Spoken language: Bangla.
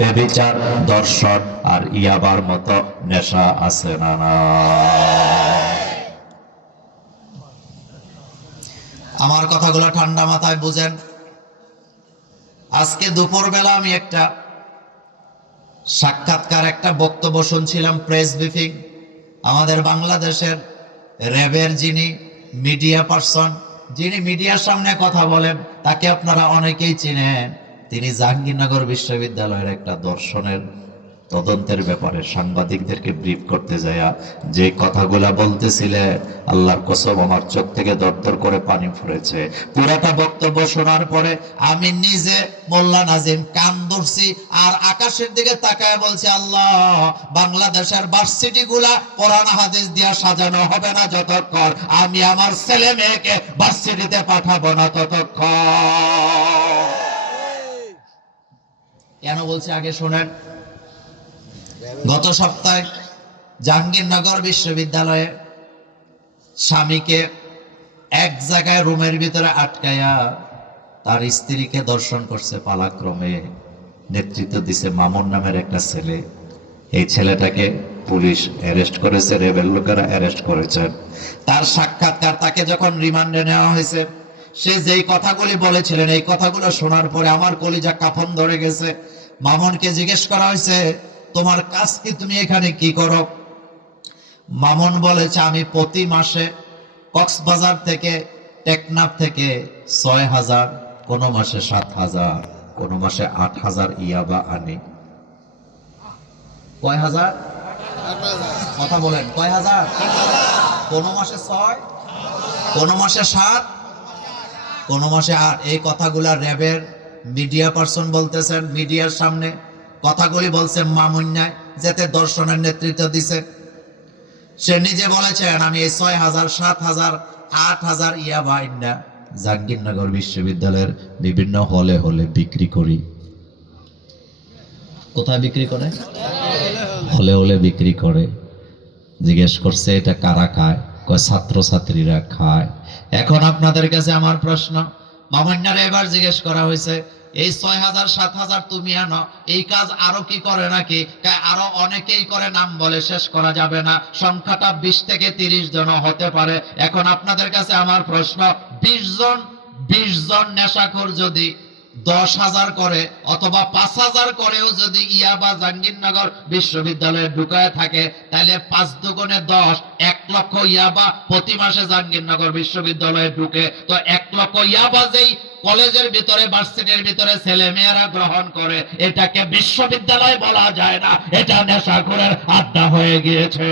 ব্যভিচার, দর্শন আর ইয়াবার মতো নেশা আছে না না? আমার কথাগুলো ঠান্ডা মাথায় বুঝেন। আজকে দুপুরবেলা আমি একটা সাক্ষাৎকার, একটা বক্তব্য শুনছিলাম, প্রেস ব্রিফিং। আমাদের বাংলাদেশের র্যাবের যিনি মিডিয়া পার্সন, যিনি মিডিয়ার সামনে কথা বলেন, তাকে আপনারা অনেকেই চিনেন। তিনি জাহাঙ্গীরনগর বিশ্ববিদ্যালয়ের একটা দর্শনের তদন্তের ব্যাপারে সাংবাদিকদেরকে ব্রিফ করতে যায় যে কথাগুলা বলতেছিলেন, আল্লাহর কসম আমার চোখ থেকে দরদর করে পানি পড়েছে। পুরাটা বক্তব্য শোনার পরে আমি নিজে মোল্লা নাজিম কান ধরছি আর আকাশের দিকে তাকায় বলছি, আল্লাহ, বাংলাদেশের ভার্সিটি গুলা কোরআন হাদিস দিয়া সাজানো হবে না যতক্ষণ আমি আমার ছেলে মেয়েকে ভার্সিটিতে পাঠাবো না ততক্ষণ। কেন বলছি আগে শোনেন। গত সপ্তাহে জাহাঙ্গীরনগর বিশ্ববিদ্যালয়ে স্বামীকে এক জায়গায় রুমের ভিতরে আটকায়া তার স্ত্রীকে দর্শন করছে পালাক্রমে। নেতৃত্ব দিছে মামুন নামের একটা ছেলে। এই ছেলেটাকে পুলিশ অ্যারেস্ট করেছে, রেবেল লোকেরা অ্যারেস্ট করেছেন। তার সাক্ষাৎকার, তাকে যখন রিমান্ডে নেওয়া হয়েছে, সে যেই কথাগুলি বলেছিলেন, এই কথাগুলো শোনার পরে আমার কলিজা কাফন ধরে গেছে। মামুনকে জিজ্ঞেস করা হয়েছে, তোমার কাজ কি, তুমি এখানে কি করো? মামুন বলেছে, আমি প্রতি মাসে কক্সবাজার থেকে, টেকনাফ থেকে ৬,০০০, কোন মাসে ৭,০০০, কোন মাসে ৮,০০০ ইয়াবা আনি। কয় হাজার? কথা বলেন, কয় হাজার? কোন মাসে ৬, কোন মাসে ৭, কোন মাসে ৮। এই কথাগুলা র্যাবের মিডিয়া পার্সন বলতেছেন, মিডিয়ার সামনে কথাগুলি বলছে মামুন্যায়, যাতে দর্শনের নেতৃত্ব দিছে। সে নিজে বলেছেন, আমি এই ৬,০০০, ৭,০০০, ৮,০০০ ইয়াবা আইনা জাহাঙ্গীরনগর বিশ্ববিদ্যালয়ের বিভিন্ন হলে হলে বিক্রি করি। কোথায় বিক্রি করে? হলে হলে বিক্রি করে। জিজ্ঞেস করছে, এটা কারা খায়? কয় ছাত্র ছাত্রীরা খায়। এখন আপনাদের কাছে আমার প্রশ্ন, মামুন্যারে এবার জিজ্ঞেস করা হয়েছে, এই ৬,০০০, ৭,০০০ তুমি আনো, এই কাজ আরো কি করে নাকি? আরো অনেকেই করে, নাম বলে শেষ করা যাবে না, সংখ্যাটা ২০ থেকে ৩০ জন হতে পারে। এখন আপনাদের কাছে আমার প্রশ্ন, ২০ জন নেশাখোর যদি ১০,০০০ করে অথবা ৫,০০০ করেও যদি ইয়াবা জাহাঙ্গীরনগর বিশ্ববিদ্যালয়ে ঢুকায় থাকে, তাহলে ৫ দুগুণে ১০, ১ লক্ষ ইয়াবা প্রতি মাসে জাহাঙ্গীরনগর বিশ্ববিদ্যালয়ে ঢুকে। তো ১ লক্ষ ইয়াবা যেই কলেজের ভিতরে, ভার্সিটির ভিতরে ছেলে মেয়েরা গ্রহণ করে, এটাকে বিশ্ববিদ্যালয় বলা যায় না, এটা নেশাখোরের আড্ডা হয়ে গিয়েছে।